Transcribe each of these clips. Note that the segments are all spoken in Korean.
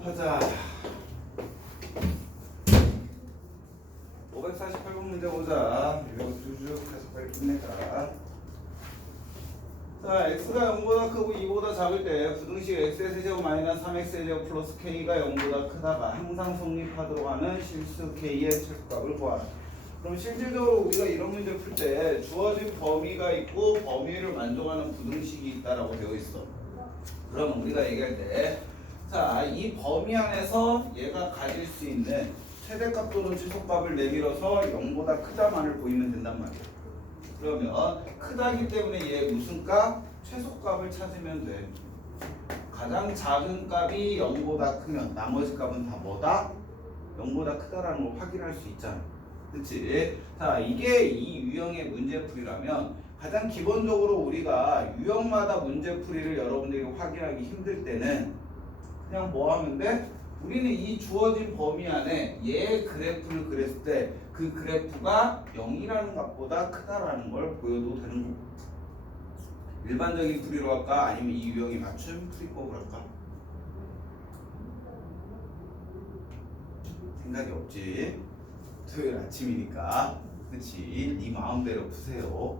작업하자. 548번 문제 보자. 이거 쭉쭉 해서 빨리 끝내자. 자, x가 0보다 크고 2보다 작을 때 부등식 x의 세제곱 마이너스 3x의 제곱 플러스 k가 0보다 크다가 항상 성립하도록 하는 실수 k의 최소값을 구하라. 그럼 실질적으로 우리가 이런 문제 풀 때 주어진 범위가 있고 범위를 만족하는 부등식이 있다라고 되어 있어. 그럼 우리가 얘기할 때 자, 이 범위 안에서 얘가 가질 수 있는 최대값 또는 최소값을 내밀어서 0보다 크다만을 보이면 된단 말이야. 그러면 크다기 때문에 얘 무슨 값? 최소값을 찾으면 돼. 가장 작은 값이 0보다 크면 나머지 값은 다 뭐다? 0보다 크다라는 걸 확인할 수 있잖아. 그치? 자, 이게 이 유형의 문제풀이라면 가장 기본적으로 우리가 유형마다 문제풀이를 여러분들이 확인하기 힘들 때는 그냥 뭐 하면 돼? 우리는 이 주어진 범위 안에 얘 그래프를 그렸을 때 그 그래프가 0이라는 값보다 크다라는 걸 보여도 되는 거고. 일반적인 풀이로 할까? 아니면 이 유형에 맞춘 풀이법을 할까? 생각이 없지. 토요일 아침이니까. 그치? 네 마음대로 푸세요.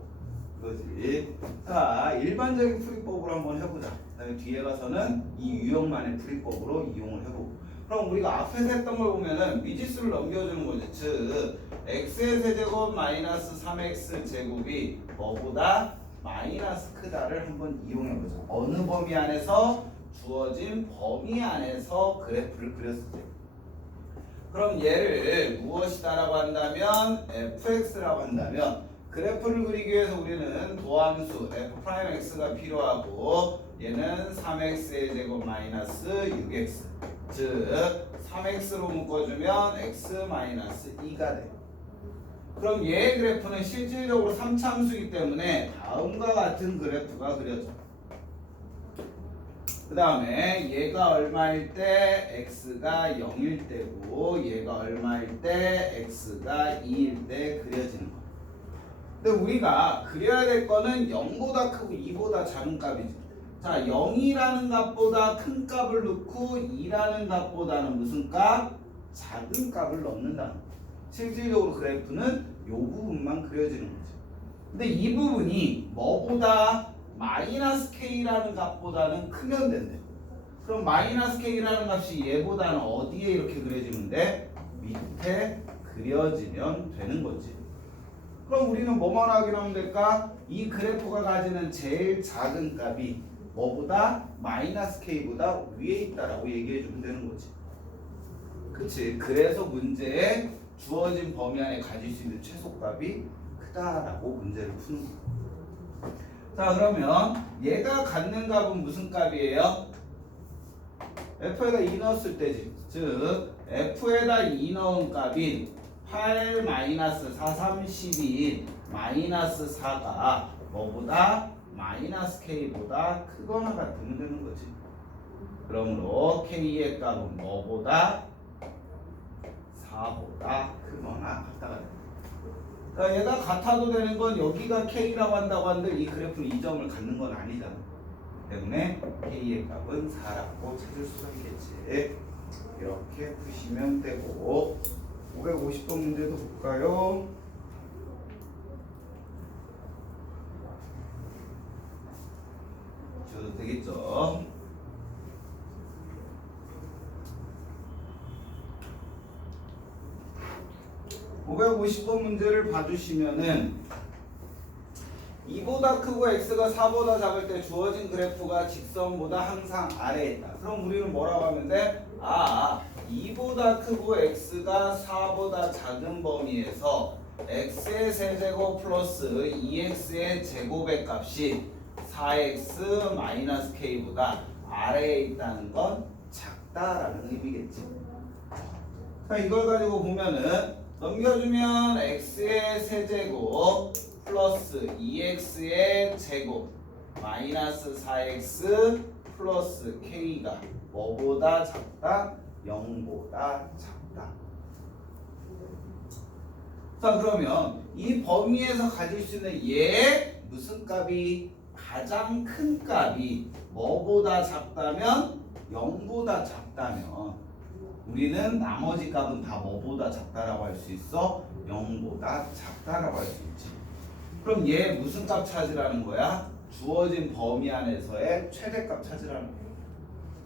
그거지. 자, 일반적인 풀이법으로 한번 해보자. 그 다음에 뒤에 가서는 이 유형만의 풀이법으로 이용을 해보고. 그럼 우리가 앞에서 했던 걸 보면은 미지수를 넘겨주는 거지. 즉 x의 세제곱 마이너스 3x 제곱이 뭐보다 마이너스 크다를 한번 이용해보자. 어느 범위 안에서? 주어진 범위 안에서 그래프를 그렸을 때. 그럼 얘를 무엇이다라고 한다면 fx라고 한다면 그래프를 그리기 위해서 우리는 도함수 f'x가 필요하고 얘는 3x의 제곱 마이너스 6x 즉 3x로 묶어주면 x 마이너스 2가 돼. 그럼 얘의 그래프는 실질적으로 3참수이기 때문에 다음과 같은 그래프가 그려져. 그 다음에 얘가 얼마일 때 x가 0일 때고 얘가 얼마일 때 x가 2일 때 그려지는 거야. 근데 우리가 그려야 될 거는 0보다 크고 2보다 작은 값이지. 자, 0이라는 값보다 큰 값을 넣고 2라는 값보다는 무슨 값? 작은 값을 넣는다는 거야. 실질적으로 그래프는 이 부분만 그려지는 거죠. 근데 이 부분이 뭐보다 마이너스 k라는 값보다는 크면 된대. 그럼 마이너스 k라는 값이 얘보다는 어디에 이렇게 그려지면 돼? 밑에 그려지면 되는 거지. 그럼 우리는 뭐만 확인하면 될까? 이 그래프가 가지는 제일 작은 값이 뭐보다 마이너스 k보다 위에 있다라고 얘기해 주면 되는 거지. 그치? 그래서 문제에 주어진 범위 안에 가질 수 있는 최소값이 크다라고 문제를 푸는 거야. 자, 그러면 얘가 갖는 값은 무슨 값이에요? f에다 2 넣었을 때지. 즉 f에다 2 넣은 값인 8 마이너스 4, 3, 12인 마이너스 4가 뭐보다 마이너스 k보다 크거나 같으면 되는 거지. 그러므로 k의 값은 뭐보다 4보다 크거나 같다가 돼. 그러니까 얘가 같아도 되는 건 여기가 k라고 한다고 하는데 이 그래프는 이 점을 갖는 건 아니잖아. 때문에 k의 값은 4라고 찾을 수가 있겠지. 이렇게 푸시면 되고 550번 문제도 볼까요? 줘도 되겠죠? (550번) 문제를 봐주시면은 2보다 크고 x가 4보다 작을 때 주어진 그래프가 직선보다 항상 아래에 있다. 그럼 우리는 뭐라고 하면 돼? 2보다 크고 x가 4보다 작은 범위에서 x의 세제곱 플러스 2x의 제곱의 값이 4x 마이너스 k보다 아래에 있다는 건 작다라는 의미겠지. 자, 이걸 가지고 보면은 넘겨주면 x의 세제곱 플러스 2x의 제곱 마이너스 4x 플러스 k가 뭐보다 작다? 0보다 작다. 자, 그러면 이 범위에서 가질 수 있는 얘 무슨 값이 가장 큰 값이 뭐보다 작다면 0보다 작다면 우리는 나머지 값은 다 뭐보다 작다라고 할 수 있어? 0보다 작다라고 할 수 있지. 그럼 얘 무슨 값 찾으라는 거야? 주어진 범위 안에서의 최대값 찾으라는 거야.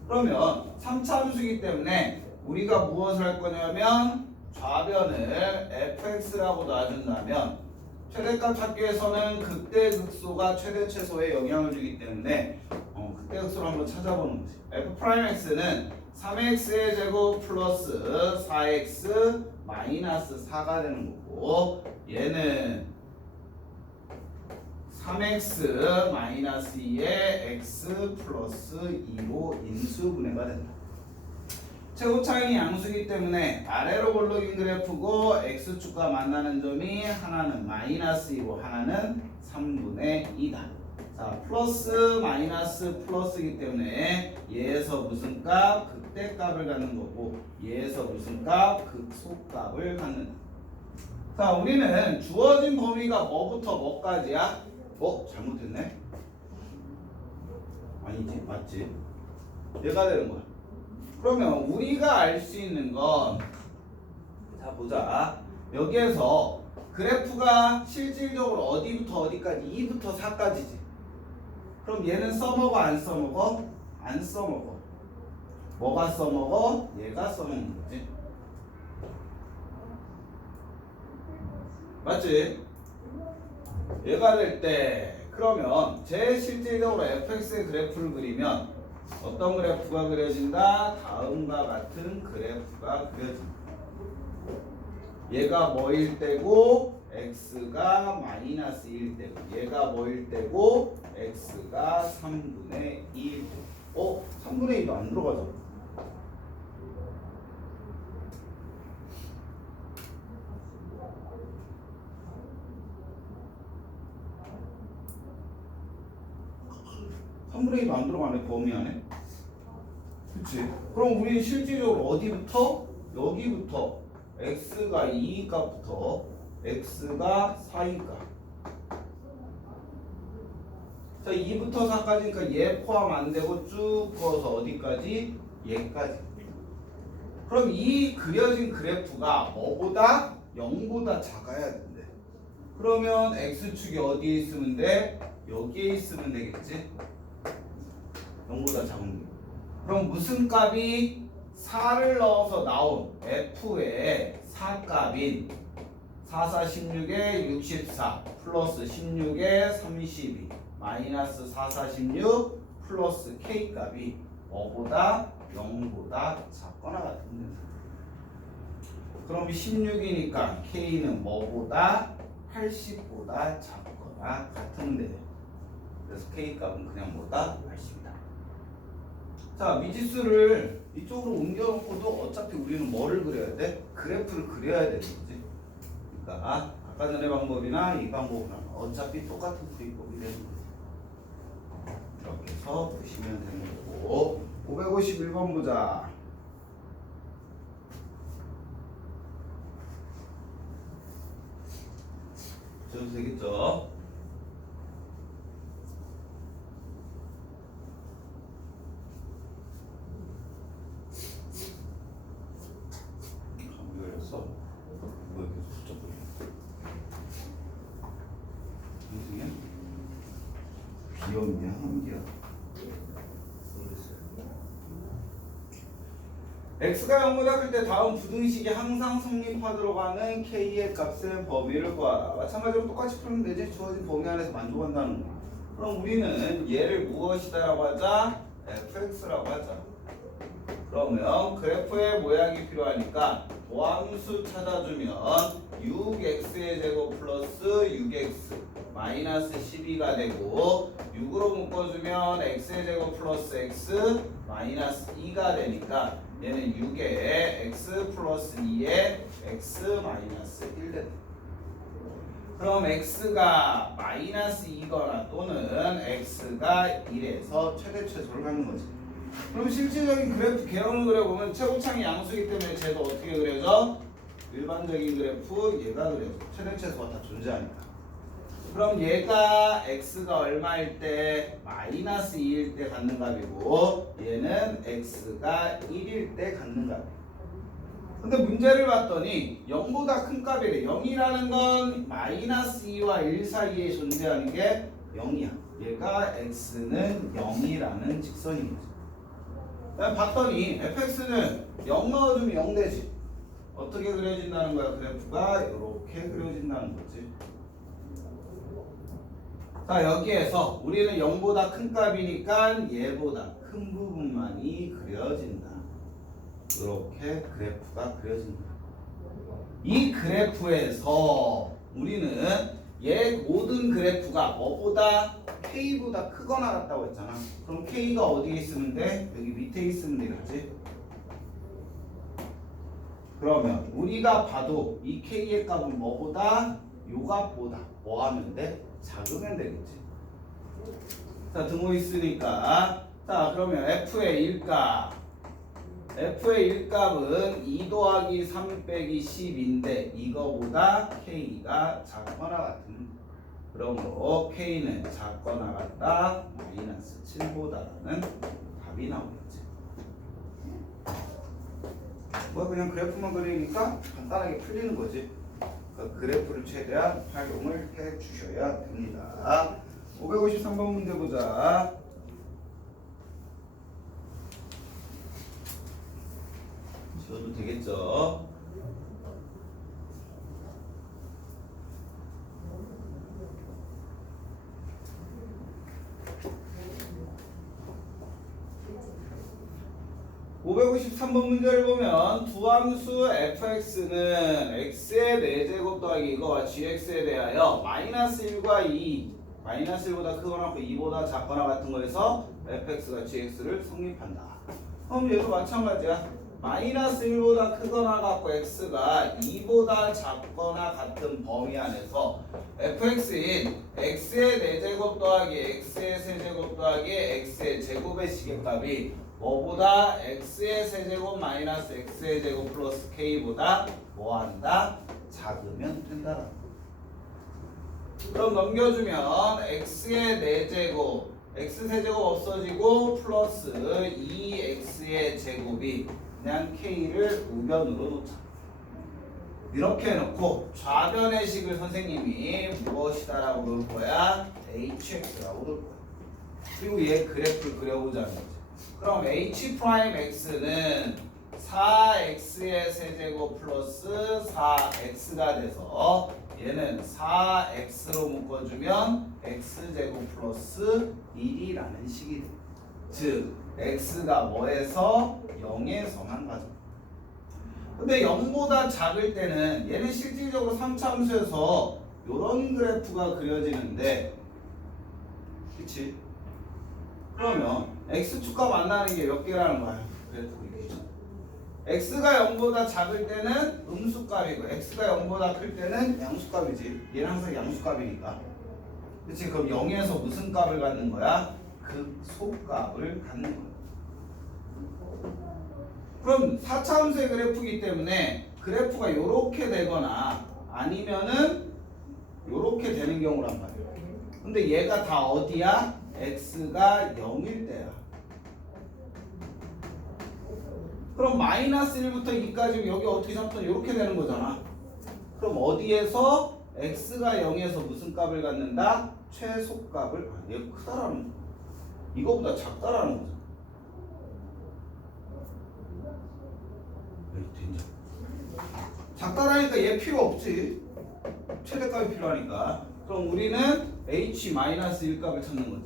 그러면 3차 함수이기 때문에 우리가 무엇을 할 거냐면 좌변을 fx라고 놔준다면 최대값 찾기 위해서는 극대극소가 최대 최소에 영향을 주기 때문에 극대극소를 한번 찾아보는 거지. f'x는 3x의 제곱 플러스 4x 마이너스 4가 되는 거고 얘는 3x 마이너스 2의 x 플러스 2로 인수분해가 된다. 최고차이는 양수이기 때문에 아래로 볼록인 그래프고 x축과 만나는 점이 하나는 마이너스 2고 하나는 3분의 2다. 자, 플러스 마이너스 플러스이기 때문에 얘에서 무슨 값? 극대값을 갖는 거고 얘에서 무슨 값? 극소값을 갖는다. 자, 우리는 주어진 범위가 뭐부터 뭐까지야? 잘못했네? 아니지, 맞지? 얘가 되는 거야. 그러면 우리가 알 수 있는 건, 자 보자. 여기에서 그래프가 실질적으로 어디부터 어디까지? 2부터 4까지지. 그럼 얘는 써먹어 안 써먹어? 안 써먹어. 뭐가 써먹어? 얘가 써먹는 거지. 맞지? 얘가 될 때 그러면 제 실질적으로 fx의 그래프를 그리면 어떤 그래프가 그려진다? 다음과 같은 그래프가 그려진다. 얘가 뭐일 때고 x가 마이너스 1일 때고 얘가 뭐일 때고 x가 3분의 2일 때고 3분의 2도 안 들어가죠. (3분의 2도) 안 들어가네 범위 안에. 그치? 그럼 우리는 실질적으로 어디부터? 여기부터 x가 2 값부터 x가 4인 값. 자, 2부터 4까지니까 얘 포함 안 되고 쭉 그어서 어디까지? 얘까지. 그럼 이 그려진 그래프가 뭐보다? 0보다 작아야 된대. 그러면 x축이 어디에 있으면 돼? 여기에 있으면 되겠지? 0보다 작은 게. 그럼 무슨 값이 4를 넣어서 나온 f의 4값인 4, 4, 16에 64 플러스 16에 32 마이너스 4, 4, 16 플러스 k값이 뭐보다? 0보다 작거나 같은데. 그럼 16이니까 k는 뭐보다? 80보다 작거나 같은데. 그래서 k값은 그냥 뭐다? 80이다. 자, 미지수를 이쪽으로 옮겨놓고도 어차피 우리는 뭐를 그려야 돼? 그래프를 그려야 되는 거지. 그러니까 아까 전에 방법이나 이 방법이나 어차피 똑같은 풀이법이 되는 거지. 이렇게 해서 보시면 되는 거고 551번 보자. 저도 되겠죠? 뭐 이렇게 숫자 보이냐? 무슨이야? 비염이야, 한기야. x가 0보다 클 때 다음 부등식이 항상 성립하도록 하는 k의 값의 범위를 구하라. 마찬가지로 똑같이 풀면 되지. 주어진 범위 안에서 만족한다는 거. 그럼 우리는 얘를 무엇이다라고 하자? fx라고 하자. 그러면 그래프의 모양이 필요하니까 도함수 찾아주면 6x의 제곱 플러스 6x 마이너스 12가 되고 6으로 묶어주면 x의 제곱 플러스 x 마이너스 2가 되니까 얘는 6에 x 플러스 2에 x 마이너스 1 된다. 그럼 x가 마이너스 2거나 또는 x가 1에서 최대 최소를 갖는 거지. 그럼 실질적인 그래프 개형을 그려보면 최고창이 양수이기 때문에 쟤도 어떻게 그려져? 일반적인 그래프 얘가 그려져. 최대 최소가 다 존재하니까. 그럼 얘가 x가 얼마일 때 마이너스 2일 때 갖는 값이고 얘는 x가 1일 때 갖는 값이에요. 근데 문제를 봤더니 0보다 큰 값이래. 0이라는 건 마이너스 2와 1 사이에 존재하는 게 0이야. 얘가 x는 0이라는 직선인 거지. 봤더니 fx는 0 넣어주면 0 되지. 어떻게 그려진다는 거야? 그래프가 이렇게 그려진다는 거지. 자, 여기에서 우리는 0보다 큰 값이니까 얘보다 큰 부분만이 그려진다. 이렇게 그래프가 그려진다. 이 그래프에서 우리는 얘 모든 그래프가 뭐보다 K보다 크거나 같다고 했잖아. 그럼 K가 어디에 있으면 돼? 여기 밑에 있으면 되겠지? 그러면 우리가 봐도 이 K의 값은 뭐보다? 요 값보다 뭐 하면 돼? 작으면 되겠지. 자, 등호 있으니까 자, 그러면 F의 일값 F의 일값은 2 더하기 3 빼기 10인데 이거보다 K가 작거나 같은, 그러므로 K는 작거나 같다 마이너스 7보다라는 답이 나오겠지. 뭐 그냥 그래프만 그리니까 간단하게 풀리는 거지. 그러니까 그래프를 최대한 활용을 해 주셔야 됩니다. 553번 문제 보자. 지워도 되겠죠? (553번) 문제를 보면 두 함수 fx는 x의 4제곱 더하기 이거와 gx에 대하여 마이너스 1과 2 마이너스 1보다 크거나 2보다 작거나 같은 거에서 fx가 gx를 성립한다. 그럼 얘도 마찬가지야. 마이너스 1보다 크거나 같고 x가 2보다 작거나 같은 범위 안에서 fx인 x의 4제곱 더하기 x의 세제곱 더하기 x의 제곱의 시계값이 뭐보다 x의 세제곱 마이너스 x의 제곱 플러스 k보다 뭐한다? 작으면 된다. 그럼 넘겨주면 x의 4제곱 x 세제곱 없어지고 플러스 2x의 제곱이 그냥 k를 우변으로 놓자. 이렇게 해놓고 좌변의 식을 선생님이 무엇이다라고 놓을 거야? hx라고 놓을 거야. 그리고 얘 그래프를 그려보자는 거지. 그럼 h'x는 4x의 세제곱 플러스 4x가 돼서 얘는 4x로 묶어주면 x제곱 플러스 1이라는 식이 돼. 즉 x가 뭐에서 0에서만 가죠. 근데 0보다 작을 때는 얘는 실질적으로 3차 함수에서 이런 그래프가 그려지는데, 그치? 그러면 x축과 만나는 게 몇 개라는 거야? 그래프 이렇게. x가 0보다 작을 때는 음수값이고 x가 0보다 클 때는 양수값이지. 얘는 항상 양수값이니까. 그치? 그럼 0에서 무슨 값을 갖는 거야? 극소값을 갖는 거야. 그럼 4차 함수의 그래프이기 때문에 그래프가 이렇게 되거나 아니면은 이렇게 되는 경우란 말이야. 근데 얘가 다 어디야? x가 0일 때야. 그럼 마이너스 1부터 2까지 여기 어떻게 잡든 이렇게 되는 거잖아. 그럼 어디에서 x가 0에서 무슨 값을 갖는다? 최소값을. 얘가 크다라는 거. 이거보다 작다라는 거잖아. 작다라니까 얘 필요 없지. 최대값이 필요하니까. 그럼 우리는 h-1값을 찾는 거지.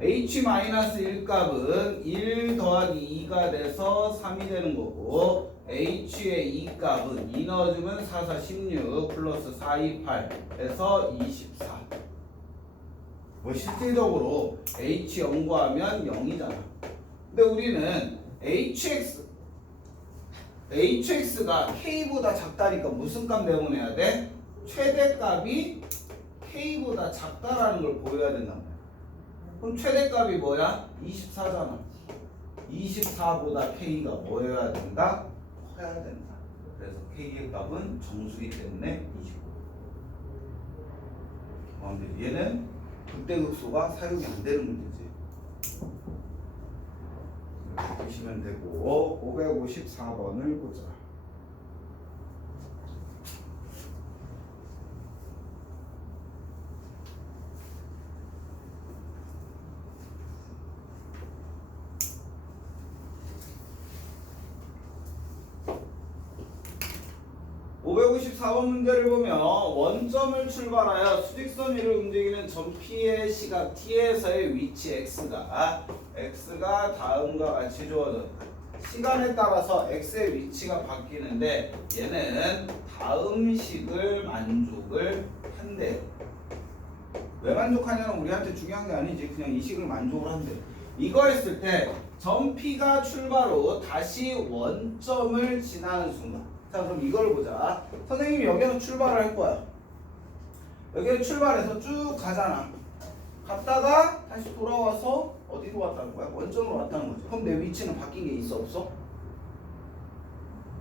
h-1값은 1 더하기 2가 돼서 3이 되는 거고, h의 2값은 2 넣어주면 4, 4, 16 플러스 4, 2, 8 해서 24. 뭐 실질적으로 h 연구하면 0이잖아. 근데 우리는 hx가 k보다 작다니까 무슨 값 내보내야 돼? 최대값이 k보다 작다라는 걸 보여야 된단 말이야. 그럼 최대값이 뭐야? 24잖아. 24보다 k가 뭐여야 된다? 커야 된다. 그래서 k의 값은 정수이기 때문에 25. 마음대로. 얘는 극대극소가 사용이 안 되는 문제지. 이렇게 보시면 되고 554번을 보자. 554번 문제를 보면 원점을 출발하여 수직선 위를 움직이는 점 P의 시각 T에서의 위치 X가 다음과 같이 주어졌다. 시간에 따라서 X의 위치가 바뀌는데 얘는 다음 식을 만족을 한대요. 왜 만족하냐는 우리한테 중요한 게 아니지. 그냥 이 식을 만족을 한대요. 이거 했을 때 점 P가 출발 후 다시 원점을 지나는 순간, 자 그럼 이걸 보자. 선생님이 여기서 출발을 할 거야. 여기서 출발해서 쭉 가잖아. 갔다가 다시 돌아와서 어디로 왔다는 거야? 원점으로 왔다는 거지. 그럼 내 위치는 바뀐 게 있어 없어?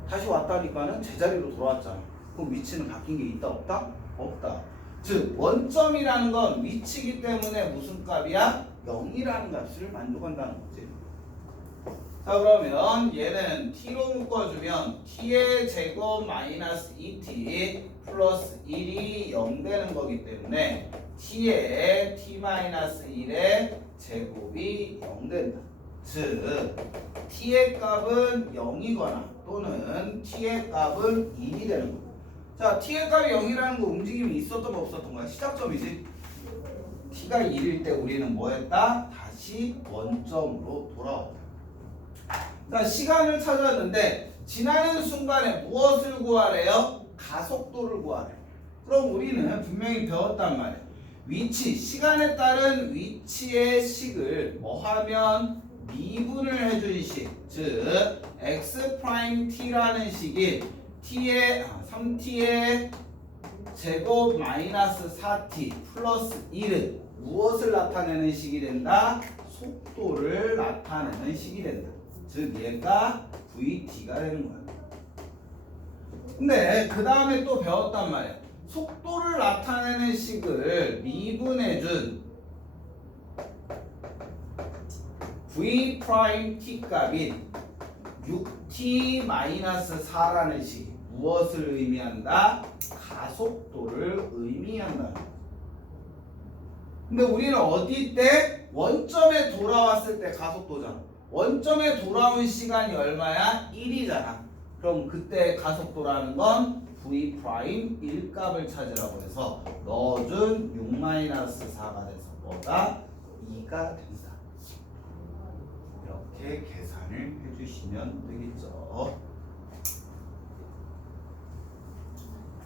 다시 왔다니까는 제자리로 돌아왔잖아. 그럼 위치는 바뀐 게 있다 없다? 없다. 즉 원점이라는 건 위치이기 때문에 무슨 값이야? 0이라는 값을 만족한다는 거지. 자 그러면 얘는 t로 묶어주면 t의 제곱 마이너스 2t 플러스 1이 0 되는 거기 때문에 t의 t 마이너스 1의 제곱이 0 된다. 즉 t의 값은 0이거나 또는 t의 값은 1이 되는 거고. 자 t의 값이 0이라는 거 움직임이 있었던 거 없었던 거야? 시작점이지. t가 1일 때 우리는 뭐 했다? 다시 원점으로 돌아왔다. 자, 시간을 찾았는데 지나는 순간에 무엇을 구하래요? 가속도를 구하래. 그럼 우리는 분명히 배웠단 말이야. 위치, 시간에 따른 위치의 식을 뭐 하면 미분을 해준 식, 즉 x't라는 식이 t의 3t의 제곱 마이너스 4t 플러스 1은 무엇을 나타내는 식이 된다? 속도를 나타내는 식이 된다. 즉 얘가 VT가 되는 거야. 근데 그 다음에 또 배웠단 말이야. 속도를 나타내는 식을 미분해준 V'T 값인 6T-4라는 식이 무엇을 의미한다? 가속도를 의미한다. 근데 우리는 어디 때? 원점에 돌아왔을 때 가속도잖아. 원점에 돌아온 시간이 얼마야? 1이잖아. 그럼 그때 가속도라는 건 V' 1값을 찾으라고 해서 넣어준 6-4가 돼서 뭐가? 2가 된다. 이렇게 계산을 해주시면 되겠죠.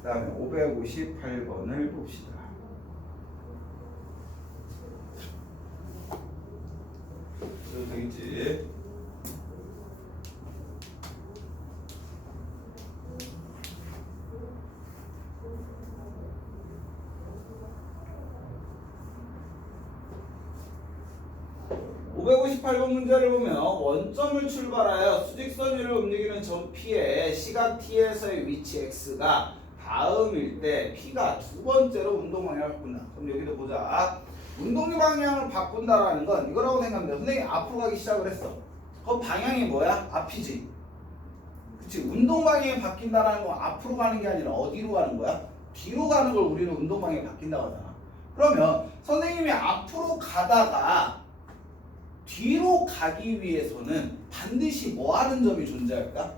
그 다음에 558번을 봅시다. 되겠지. (558번) 문제를 보면 원점을 출발하여 수직선 위를 움직이는 점 P의 시각 T에서의 위치 X가 다음일 때 P가 두 번째로 운동 방향을 바꾼다. 그럼 여기도 보자. 운동 방향을 바꾼다라는 건 이거라고 생각하면 돼. 선생님이 앞으로 가기 시작을 했어. 그 방향이 뭐야? 앞이지. 그치? 운동 방향이 바뀐다라는 건 앞으로 가는 게 아니라 어디로 가는 거야? 뒤로 가는 걸 우리는 운동 방향이 바뀐다고 하잖아. 그러면 선생님이 앞으로 가다가 뒤로 가기 위해서는 반드시 뭐 하는 점이 존재할까?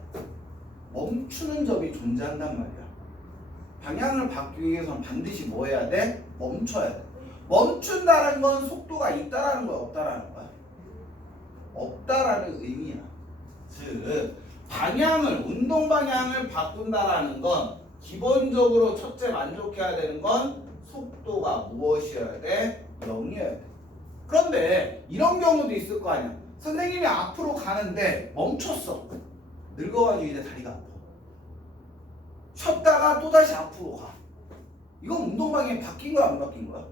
멈추는 점이 존재한단 말이야. 방향을 바꾸기 위해서는 반드시 뭐 해야 돼? 멈춰야 돼. 멈춘다는 건 속도가 있다라는 거야, 없다라는 거야? 없다라는 의미야. 즉 방향을, 운동 방향을 바꾼다라는 건 기본적으로 첫째 만족해야 되는 건 속도가 무엇이어야 돼? 0이어야 돼. 그런데 이런 경우도 있을 거 아니야. 선생님이 앞으로 가는데 멈췄어. 늙어가지고 이제 다리가 아파. 쉬었다가 또다시 앞으로 가. 이건 운동 방향이 바뀐 거야, 안 바뀐 거야?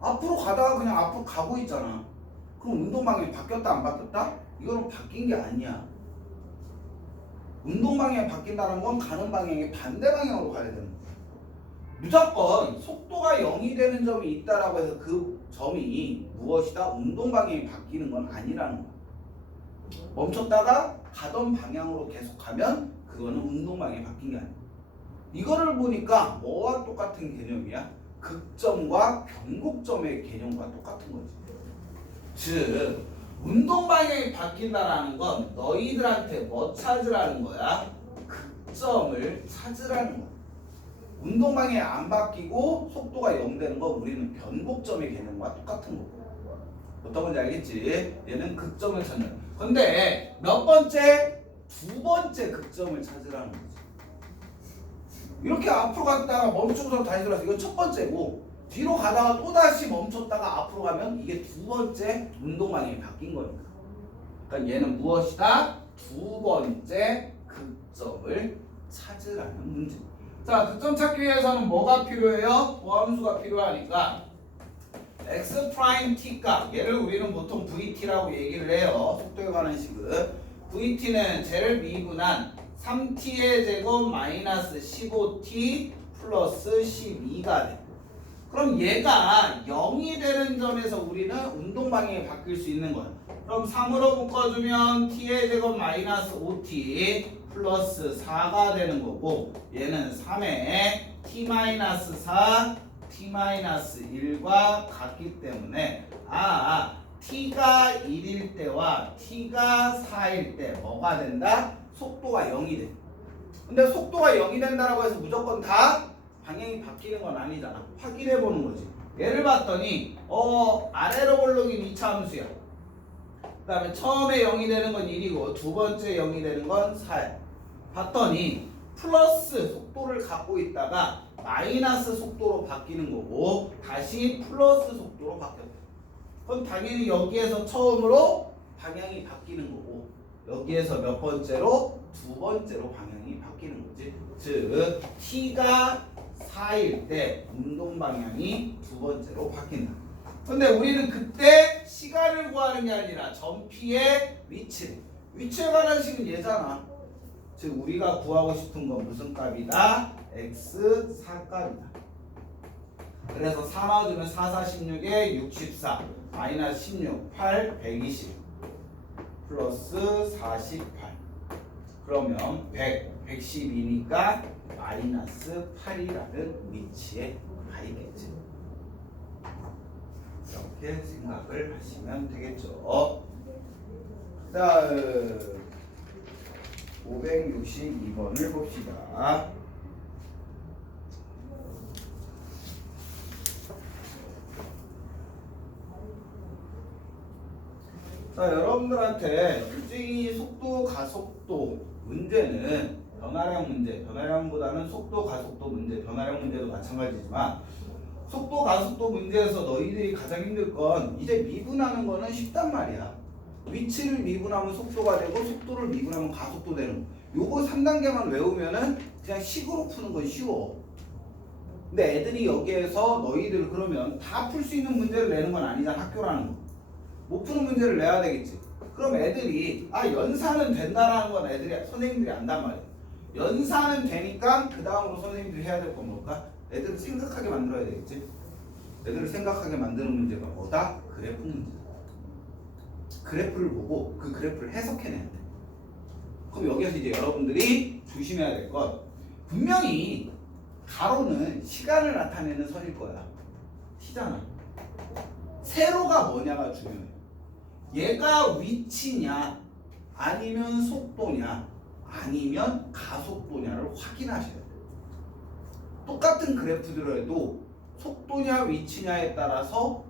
앞으로 가다가 그냥 앞으로 가고 있잖아. 그럼 운동 방향이 바뀌었다 안 바뀌었다? 이거는 바뀐 게 아니야. 운동 방향이 바뀐다는 건 가는 방향이 반대 방향으로 가야 되는 거야. 무조건 속도가 0이 되는 점이 있다라고 해서 그 점이 무엇이다? 운동 방향이 바뀌는 건 아니라는 거야. 멈췄다가 가던 방향으로 계속하면 그거는 운동 방향이 바뀐 게 아니야. 이거를 보니까 뭐와 똑같은 개념이야? 극점과 변곡점의 개념과 똑같은 거지. 즉 운동 방향이 바뀐다라는 건 너희들한테 뭐 찾으라는 거야? 극점을 찾으라는 거야. 운동 방향이 안 바뀌고 속도가 0 되는 거 우리는 변곡점의 개념과 똑같은 거고. 어떤 건지 알겠지? 얘는 극점을 찾는. 근데 몇 번째? 두 번째 극점을 찾으라는 거지. 이렇게 앞으로 갔다가 멈추고서 다시 돌아서 이건 첫 번째고, 뒤로 가다가 또 다시 멈췄다가 앞으로 가면 이게 두 번째 운동 방향이 바뀐 거니까. 그러니까 얘는 무엇이다? 두 번째 극점을 찾으라는 문제. 자, 극점 찾기 위해서는 뭐가 필요해요? 보함수가 필요하니까 x 프라임 t 값, 얘를 우리는 보통 vt라고 얘기를 해요. 속도에 관한 식은 vt는 쟤를 미분한 3t의 제곱 마이너스 15t 플러스 12가 돼. 그럼 얘가 0이 되는 점에서 우리는 운동 방향이 바뀔 수 있는 거야. 그럼 3으로 묶어주면 t의 제곱 마이너스 5t 플러스 4가 되는 거고, 얘는 3에 t-4, t-1과 같기 때문에 t가 1일 때와 t가 4일 때 뭐가 된다? 속도가 0이 돼. 근데 속도가 0이 된다라고 해서 무조건 다 방향이 바뀌는 건 아니잖아. 확인해 보는 거지. 얘를 봤더니 아래로 올라긴 2차 함수야. 그 다음에 처음에 0이 되는 건 1이고 두 번째 0이 되는 건 4야. 봤더니 플러스 속도를 갖고 있다가 마이너스 속도로 바뀌는 거고 다시 플러스 속도로 바뀌었다. 그럼 당연히 여기에서 처음으로 방향이 바뀌는 거고 여기에서 몇 번째로? 두 번째로 방향이 바뀌는 거지. 즉 t가 4일 때 운동 방향이 두 번째로 바뀐다. 근데 우리는 그때 시간을 구하는 게 아니라 점 P의 위치에 관한 식은 얘잖아. 즉 우리가 구하고 싶은 건 무슨 값이다? x 4값이다. 그래서 4 넣어주면 4, 4, 16에 64 마이너스 16, 8, 120 플러스 48 그러면 100, 112니까 마이너스 8이라는 위치에 가 있겠지. 이렇게 생각을 하시면 되겠죠. 자, 562번을 봅시다. 자, 여러분들한테 솔직히 속도, 가속도 문제는 변화량 문제, 변화량보다는 속도, 가속도 문제, 변화량 문제도 마찬가지지만 속도, 가속도 문제에서 너희들이 가장 힘들 건 이제 미분하는 거는 쉽단 말이야. 위치를 미분하면 속도가 되고 속도를 미분하면 가속도 되는 거. 요거 3단계만 외우면은 그냥 식으로 푸는 건 쉬워. 근데 애들이 여기에서 너희들 그러면 다 풀 수 있는 문제를 내는 건 아니잖아. 학교라는 거. 못 푸는 문제를 내야 되겠지. 그럼 애들이 연산은 된다라는 건 애들이 선생님들이 안단 말이야. 연산은 되니까 그 다음으로 선생님들이 해야 될 건 뭘까? 애들을 생각하게 만들어야 되겠지. 애들을 생각하게 만드는 문제가 뭐다? 그래프 문제. 그래프를 보고 그 그래프를 해석해내야 돼. 그럼 여기서 이제 여러분들이 조심해야 될 건 분명히 가로는 시간을 나타내는 선일 거야. t잖아. 세로가 뭐냐가 중요해. 얘가 위치냐 아니면 속도냐 아니면 가속도냐를 확인하셔야 돼요. 똑같은 그래프들에도 속도냐 위치냐에 따라서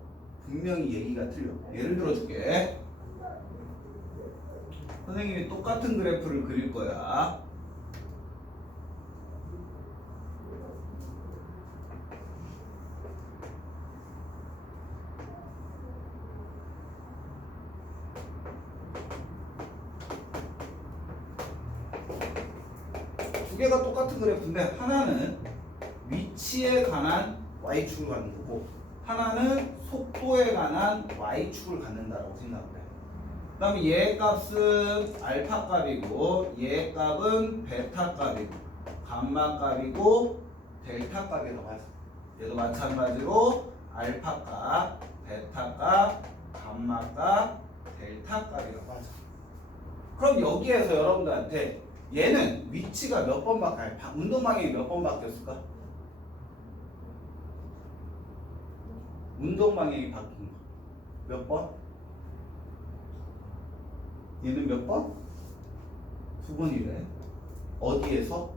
분명히 얘기가 틀려. 예를 들어줄게. 선생님이 똑같은 그래프를 그릴 거야. 두 개가 똑같은 그래프인데 하나는 위치에 관한 y축을 갖는 거고 하나는 속도에 관한 y축을 갖는다라고 생각을 해. 그 다음에 얘 값은 알파 값이고 얘 값은 베타 값이고 감마 값이고 델타 값이라고 하죠. 얘도 마찬가지로 알파 값, 베타 값, 감마 값, 델타 값이라고 하죠. 그럼 여기에서 여러분들한테 얘는 위치가 몇 번 바뀌어요? 운동 방향이 몇 번 바뀌었을까? 운동 방향이 바뀐 거 몇 번? 얘는 몇 번? 두 번이래. 어디에서?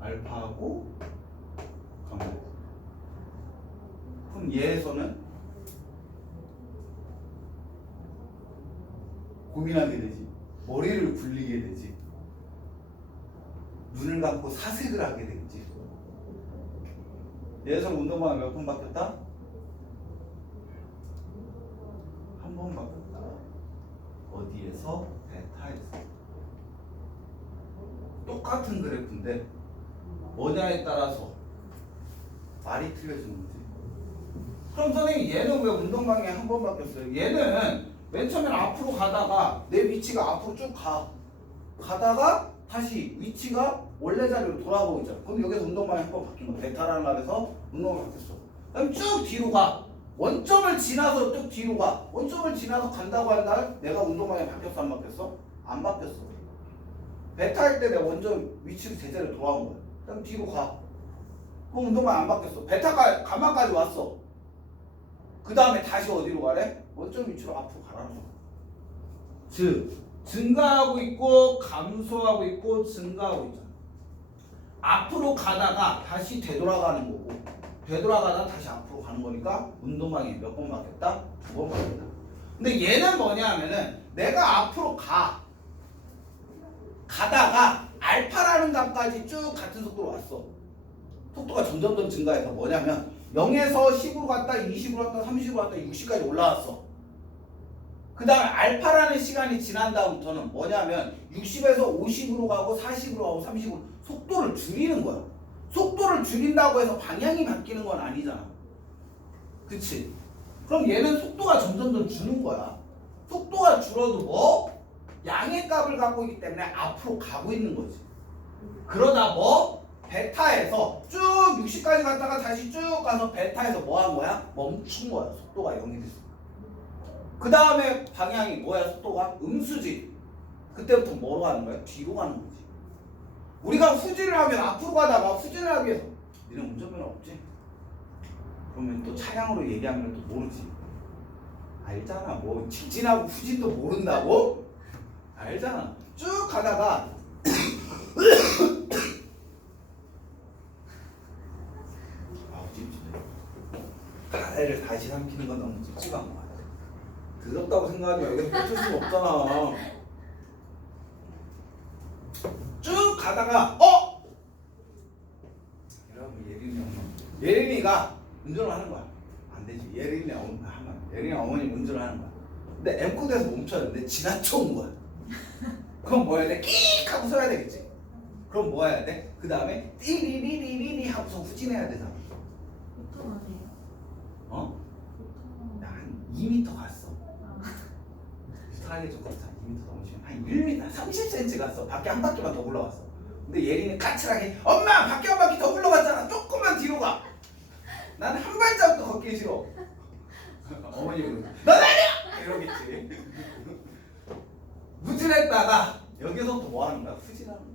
알파하고 감마. 그럼 얘에서는 고민하게 되지. 머리를 굴리게 되지. 눈을 감고 사색을 하게 되지. 얘에서 운동방향 몇 번 바뀌었다? 한 번 바뀌었다. 어디에서? 베타에서. 똑같은 그래프인데 뭐냐에 따라서 말이 틀려지는 거지. 그럼 선생님 얘는 왜 운동방향이 한 번 바뀌었어요? 얘는 맨 처음엔 앞으로 가다가 내 위치가 앞으로 쭉 가다가 다시 위치가 원래 자리로 돌아가고 있잖아. 그럼 여기서 운동방향이 한 번 바뀐 거야. 베타라는 값에서 운동방향이 바뀌었어. 그럼 쭉 뒤로 가. 원점을 지나서 쭉 뒤로 가. 원점을 지나서 간다고 한다. 내가 운동방향이 바뀌었어 안 바뀌었어? 안 바뀌었어. 베타일 때 내가 원점 위치로 제자리로 돌아온 거야. 그럼 뒤로 가. 그럼 운동방향 안 바뀌었어. 베타가 감마까지 왔어. 그 다음에 다시 어디로 가래? 원점 위치로 앞으로 가라는 거야. 즉 증가하고 있고 감소하고 있고 증가하고 있잖아. 앞으로 가다가 다시 되돌아가는 거고 되돌아가다 다시 앞으로 가는 거니까 운동방향이 몇 번 바뀌었다? 두 번 바뀌었다. 근데 얘는 뭐냐 하면은 내가 앞으로 가다가 알파라는 값까지 쭉 같은 속도로 왔어. 속도가 점점 증가해서 뭐냐면 0에서 10으로 갔다 20으로 갔다 30으로 갔다 60까지 올라왔어. 그 다음에 알파라는 시간이 지난 다음부터는 뭐냐면 60에서 50으로 가고 40으로 가고 30으로 속도를 줄이는 거야. 속도를 줄인다고 해서 방향이 바뀌는 건 아니잖아. 그치? 그럼 얘는 속도가 점점 주는 거야. 속도가 줄어도 뭐? 양의 값을 갖고 있기 때문에 앞으로 가고 있는 거지. 그러다 뭐? 베타에서 쭉 60까지 갔다가 다시 쭉 가서 베타에서 뭐 한 거야? 멈춘 거야. 속도가 0이 됐어. 그 다음에 방향이 뭐야? 속도가 음수지. 그때부터 뭐로 가는 거야? 뒤로 가는 거지. 우리가 후진을 하면 앞으로 가다가 후진을 하기 위해서 니네 운전면허 없지? 그러면 또 차량으로 얘기하면 또 모르지. 알잖아. 뭐 직진하고 후진도 모른다고? 알잖아. 쭉 가다가 가래를 다시 삼키는 건 너무 찝찝한 거야. 더럽다고 생각하지 마. 여기서 펼칠 수가 없잖아. 쭉 가다가 이러면 예린이가 운전을 하는 거야. 안 되지. 예린이 어머니 운전을 하는 거야. 근데 M코드에서 멈췄는데 지나쳐 온 거야. 그럼 뭐 해야 돼? 끽 하고 서야 되겠지. 그럼 뭐 해야 돼? 그 다음에 띠리리리리리 하고서 후진해야 되잖아. 보통 아니에요? 한 2m 갔어. 스타일이 좀 그렇잖아. 2m 넘으시면 한 1m, 30cm 갔어. 밖에 한 바퀴만 더 굴러갔어. 근데 예린이 까칠하게 엄마 밖에 한 바퀴 더 굴러갔잖아. 조금만 뒤로 가. 나는 한 발자국도 걷기 싫어. 어머니 그러고 너 내려! 이러겠지. 후진했다가 여기서부터 뭐 하는 거야? 후진하는 거야.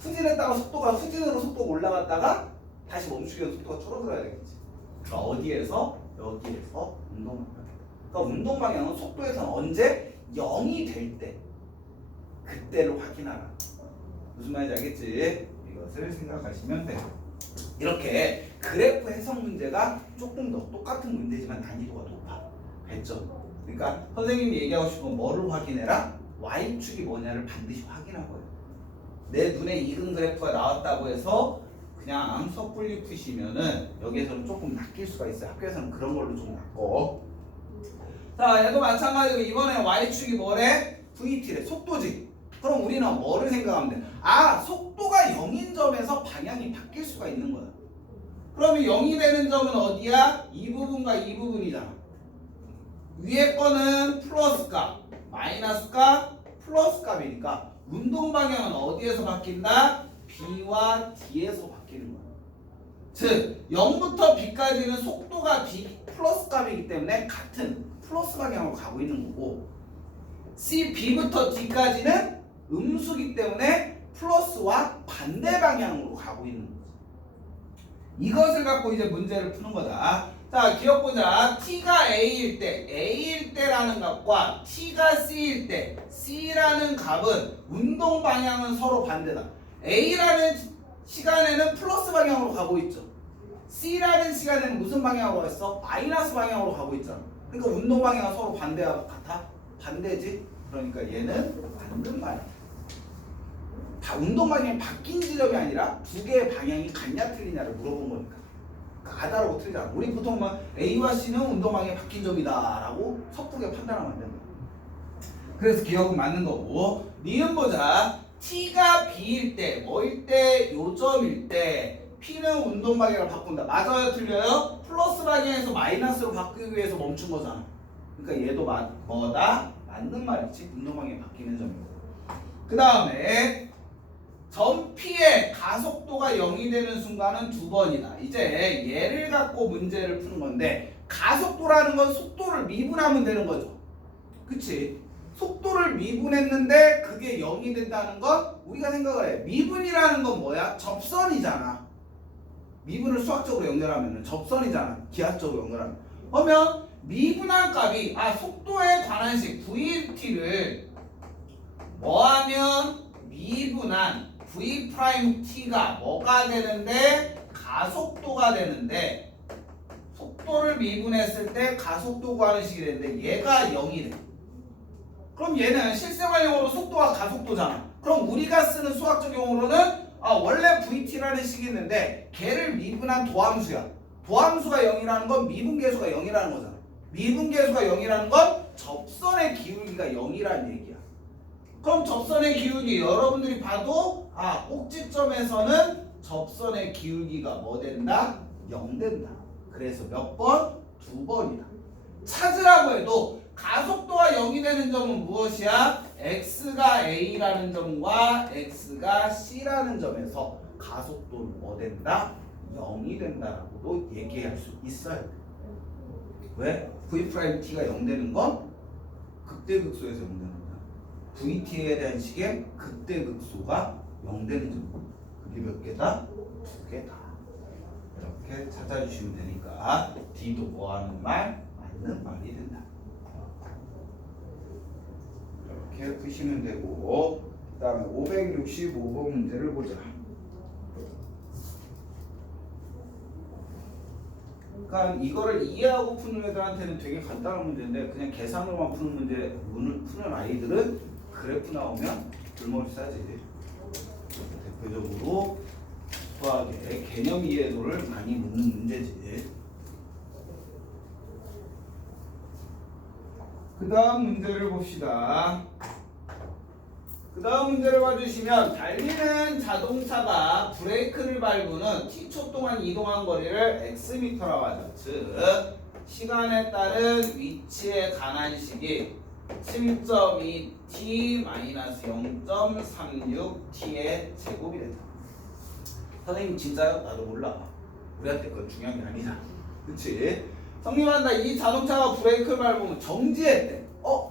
후진했다가 후진으로 속도가 올라갔다가 다시 멈추게 해서 속도가 줄어들어야 되겠지. 그러니까 어디에서? 여기에서 운동방향. 그러니까 운동방향은 속도에서는 언제? 0이 될 때 그때를 확인하라. 무슨 말인지 알겠지? 이것을 생각하시면 돼요. 이렇게 그래프 해석 문제가 조금 더 똑같은 문제지만 난이도가 높아. 배점. 그러니까 선생님이 얘기하고 싶은 건 뭐를 확인해라? Y축이 뭐냐를 반드시 확인할 거예요. 내 눈에 익은 그래프가 나왔다고 해서 그냥 섣불리 푸시면은 여기에서는 조금 낚일 수가 있어요. 학교에서는 그런 걸로 좀 낚고. 자, 얘도 마찬가지로 이번에 Y축이 뭐래? VT래. 속도지. 그럼 우리는 뭐를 생각하면 돼? 아, 속도가 0인 점에서 방향이 바뀔 수가 있는 거야. 그러면 0이 되는 점은 어디야? 이 부분과 이 부분이잖아. 위에 거는 플러스가, 마이너스가, 플러스 값이니까 운동 방향은 어디에서 바뀐다? B와 D에서 바뀌는 거야. 즉 0부터 B까지는 속도가 B 플러스 값이기 때문에 같은 플러스 방향으로 가고 있는 거고 C, B부터 D까지는 음수기 때문에 플러스와 반대 방향으로 가고 있는 거지. 이것을 갖고 이제 문제를 푸는 거다. 자, 기억보자. T가 A일 때라는 값과 T가 C일 때 C라는 값은 운동 방향은 서로 반대다. A라는 시간에는 플러스 방향으로 가고 있죠. C라는 시간에는 무슨 방향으로 했어? 마이너스 방향으로 가고 있잖아. 그러니까 운동 방향은 서로 반대하고 같아? 반대지? 그러니까 얘는 맞는 말이야. 다 운동 방향이 바뀐 지점이 아니라 두 개의 방향이 같냐 틀리냐를 물어본 거니까. 같다라고 틀리잖아. 우리 보통 막 A와 C는 운동 방향이 바뀐 점이다라고 섣부르게 판단하면 안 된다. 그래서 기억은 맞는 거고. 니은 보자. T가 B일 때, 뭐일 때, 요점일 때 P는 운동 방향을 바꾼다. 맞아요? 틀려요? 플러스 방향에서 마이너스로 바꾸기 위해서 멈춘 거잖아. 그러니까 얘도 뭐다? 맞는 말이지. 운동 방향이 바뀌는 점이고. 그 다음에 점 P의 가속도가 0이 되는 순간은 두 번이다. 이제 얘를 갖고 문제를 푸는 건데 가속도라는 건 속도를 미분하면 되는 거죠. 그치? 속도를 미분했는데 그게 0이 된다는 건 우리가 생각을 해. 미분이라는 건 뭐야? 접선이잖아. 미분을 수학적으로 연결하면 접선이잖아. 기하적으로 연결하면. 그러면 미분한 값이 속도에 관한 식 VT를 뭐하면 미분한 V'T가 뭐가 되는데 가속도가 되는데 속도를 미분했을 때 가속도 구하는 식이 되는데 얘가 0이 돼. 그럼 얘는 실생활용어로 속도와 가속도잖아. 그럼 우리가 쓰는 수학적 용어로는 원래 VT라는 식이 있는데 걔를 미분한 도함수야. 도함수가 0이라는 건 미분계수가 0이라는 거잖아. 미분계수가 0이라는 건 접선의 기울기가 0이라는 얘기야. 그럼 접선의 기울기 여러분들이 봐도 꼭지점에서는 접선의 기울기가 뭐 된다? 0 된다. 그래서 몇 번? 두 번이다. 찾으라고 해도 가속도가 0이 되는 점은 무엇이야? x가 a라는 점과 x가 c라는 점에서 가속도는 뭐 된다? 0이 된다라고도 얘기할 수 있어요. 왜? V'T가 0 되는 건 극대극소에서 0 되는 거야. VT에 대한 식의 극대극소가 0 되는 점. 그게 몇 개다? 두 개다. 이렇게 찾아주시면 되니까 D도 뭐 하는 말? 맞는 말이 된다. 이렇게 푸시면 되고 그 다음에 565번 문제를 보자. 그러니까 이거를 이해하고 푸는 애들한테는 되게 간단한 문제인데 그냥 계산으로만 푸는 문제 문을 푸는 아이들은 그래프 나오면 불머리 싸지. 대표적으로 수학의 개념 이해도를 많이 묻는 문제지. 그 다음 문제를 봅시다. 그 다음 문제를 봐주시면 달리는 자동차가 브레이크를 밟으면 t초 동안 이동한 거리를 xm라고 하죠. 즉 시간에 따른 위치에 관한 식이 7.2t-0.36t의 제곱이 된다. 선생님 진짜요? 나도 몰라. 우리한테 그건 중요한 게 아니잖아. 그치? 성립한다. 이 자동차가 브레이크를 밟으면 정지했대.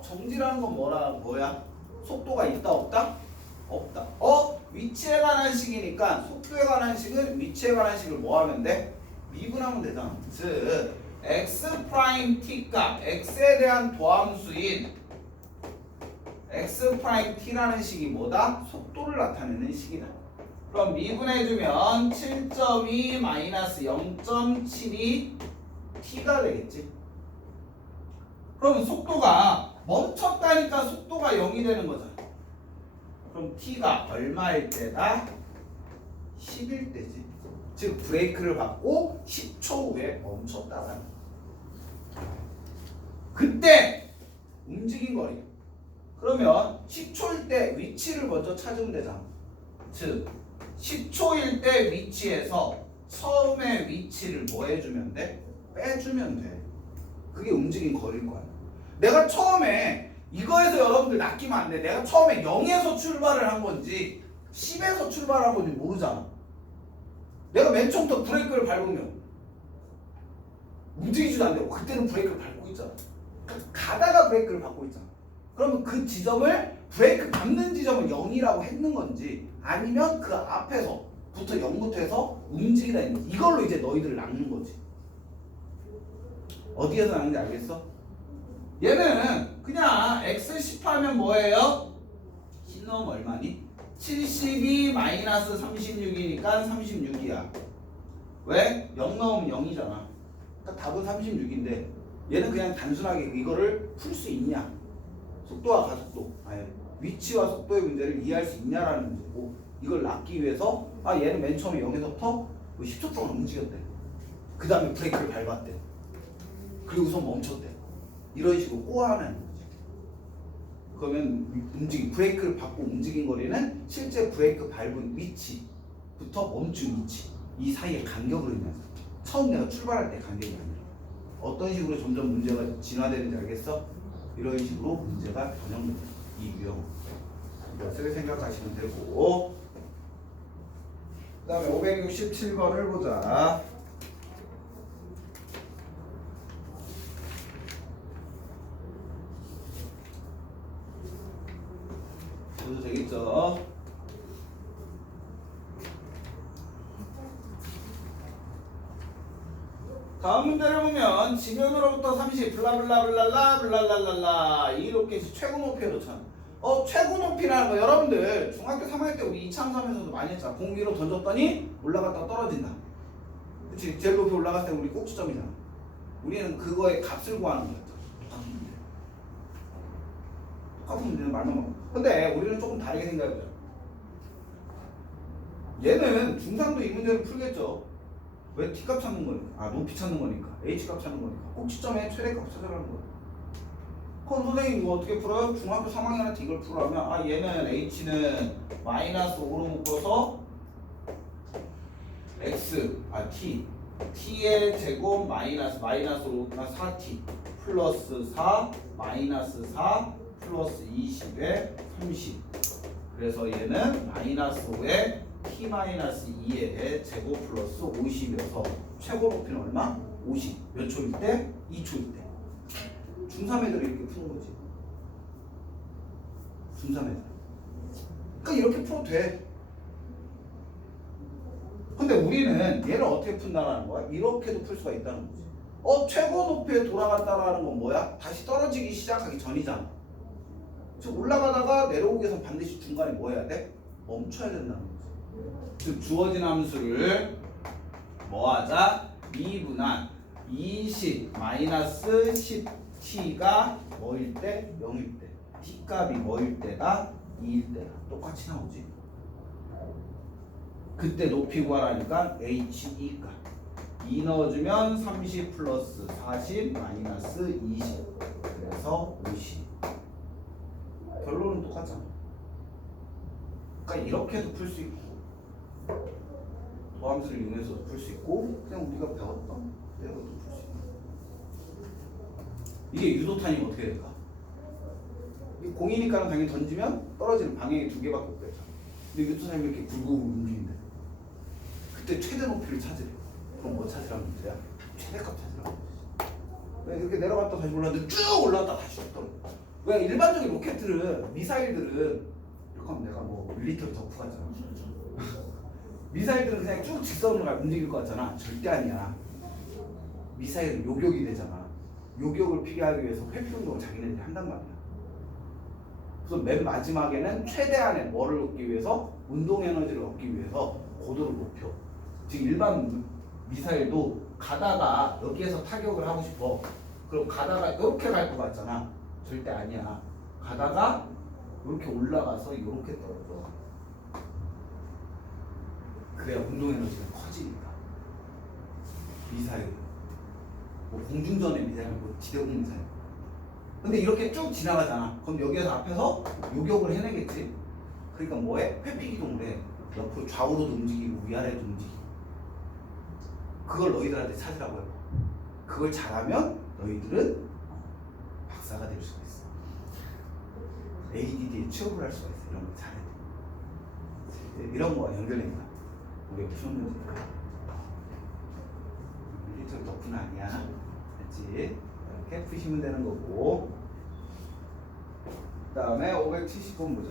정지라는 건 뭐야? 속도가 있다 없다? 없다. 위치에 관한 식이니까 속도에 관한 식은 위치에 관한 식을 뭐 하면 돼? 미분하면 되잖아. 즉 x' 값 x에 대한 도함수인 x''t라는 식이 뭐다? 속도를 나타내는 식이다. 그럼 미분해주면 7.2 -0.72 t가 되겠지. 그럼 속도가 멈췄다니까 속도가 0이 되는 거잖아. 그럼 t가 얼마일 때다? 10일 때지. 즉 브레이크를 밟고 10초 후에 멈췄다는. 그때 움직인 거리. 그러면 10초일 때 위치를 먼저 찾으면 되잖아. 즉 10초일 때 위치에서 처음에 위치를 뭐 해주면 돼? 빼주면 돼. 그게 움직인 거리일 거야. 내가 처음에 이거에서 여러분들 낚이면 안 돼. 내가 처음에 0에서 출발을 한 건지 10에서 출발한 건지 모르잖아. 내가 맨 처음부터 브레이크를 밟으면 움직이지도 안 되고 그때는 브레이크를 밟고 있잖아. 그러니까 가다가 브레이크를 밟고 있잖아. 그러면 그 지점을 브레이크 밟는 지점을 0이라고 했는 건지 아니면 그 앞에서부터 0부터 해서 움직이다 있는 건지 이걸로 이제 너희들을 낚는 거지. 어디에서 낚는지 알겠어? 얘는 그냥 x10 하면 뭐예요? 10 넣으면 얼마니? 72 마이너스 36이니까 36이야. 왜? 0 넣으면 0이잖아. 그러니까 답은 36인데 얘는 그냥 단순하게 이거를 풀 수 있냐? 속도와 가속도, 아니 위치와 속도의 문제를 이해할 수 있냐라는 문제고 이걸 낚기 위해서 얘는 맨 처음에 0에서부터 10초 동안 움직였대. 그 다음에 브레이크를 밟았대. 그리고선 멈췄대. 이런 식으로 꼬아내는 거지. 그러면 브레이크를 밟고 움직인 거리는 실제 브레이크 밟은 위치부터 멈춘 위치 이 사이의 간격으로 인해서 처음 내가 출발할 때 간격이 아니라 어떤 식으로 점점 문제가 진화되는지 알겠어? 이런 식으로 문제가 변형됩니다. 이 유형 이것을 생각하시면 되고 그 다음에 567번을 보자. 보셔도 되겠죠? 다음 문제를 보면 지면으로부터 30 블라블라블랄라 블랄랄랄라 이 로켓이 최고 높이에 도착. 최고 높이라는 거 여러분들 중학교 3학년 때 우리 이창섬에서도 많이 했잖아. 공 위로 던졌더니 올라갔다가 떨어진다. 그치? 제일 높이 올라갔을 때 우리 꼭지점이잖아. 우리는 그거의 값을 구하는 거였죠. 똑같은 문제는 말만 먹고. 근데 우리는 조금 다르게 생각해보자. 얘는 중3도 이 문제를 풀겠죠. 왜 T값 찾는 거니까? 높이 찾는 거니까. H값 찾는 거니까. 꼭지점의 최대값 찾아가는 거야. 그럼 선생님 이거 어떻게 풀어요? 중학교 3학년한테 이걸 풀으라면 얘는 H는 마이너스 5로 묶어서 T의 제곱 마이너스 5가 4T 플러스 4 마이너스 4 플러스 20에 30 그래서 얘는 마이너스 5에 T 마이너스 2의 제곱 플러스 50이어서 최고 높이는 얼마? 50 몇 초일 때? 2초일 때 중3 애들이 이렇게 푸는 거지. 중3 애들 그러니까 이렇게 풀어도 돼. 근데 우리는 얘를 어떻게 푼다라는 거야? 이렇게도 풀 수가 있다는 거지. 최고 높이에 돌아갔다라는 건 뭐야? 다시 떨어지기 시작하기 전이잖아. 즉 올라가다가 내려오기 위해서 반드시 중간에 뭐 해야 돼? 멈춰야 된다는 거지. 즉 주어진 함수를 뭐 하자? 2분한 20 마이너스 10t가 뭐일 때? 0일 때 t값이 뭐일 때다? 2일 때다. 똑같이 나오지. 그때 높이 구하라니까 h2값 2 넣어주면 30 플러스 40 마이너스 20 그래서 50 결론은 똑같잖아. 그러니까 이렇게도 풀 수 있고 도함수를 이용해서도 풀 수 있고 그냥 우리가 배웠던 대로도 풀 수 있고. 이게 유도탄이면 어떻게 될까? 공이니까는 당연히 던지면 떨어지는 방향이 두 개밖에 없겠잖아. 근데 유도탄이 이렇게 굴고 움직인대. 그때 최대 높이를 찾으래. 그럼 뭐 찾으라는 문제야? 최대값 찾으라는 문제지. 왜 이렇게 내려갔다 다시 올랐는데 쭉 올라갔다 다시 쭉 떨어져. 왜 일반적인 로켓들은 미사일들은 이렇게 하면 내가 뭐 밀리터리 덕후 같잖아. 미사일들은 그냥 쭉 직선으로 움직일 것 같잖아. 절대 아니야. 미사일은 요격이 되잖아. 요격을 피하기 위해서 회피 운동을 자기네들이 한단 말이야. 그래서 맨 마지막에는 최대한의 뭐를 얻기 위해서 운동 에너지를 얻기 위해서 고도를 높여. 즉 일반 미사일도 가다가 여기에서 타격을 하고 싶어. 그럼 가다가 이렇게 갈 것 같잖아. 절대 아니야. 가다가 이렇게 올라가서 이렇게 떨어져. 그래야 운동 에너지가 커지니까. 미사일, 뭐 공중전의 미사일, 뭐 지대공 미사일. 근데 이렇게 쭉 지나가잖아. 그럼 여기에서 앞에서 요격을 해내겠지. 그러니까 뭐해? 회피 기동을 해. 옆으로 좌우로도 움직이고 위아래도 움직이고. 그걸 너희들한테 찾으라고 해봐. 그걸 잘하면 너희들은 박사가 될 수가 있어. ADD에 취업을 할 수가 있어. 이런 거 잘해. 이런 거와 연결된 거야. 우리가 푸는 문제니까. 일절 덕분 아니야. 됐지? 이렇게 푸시면 되는 거고. 그 다음에 570번 보자.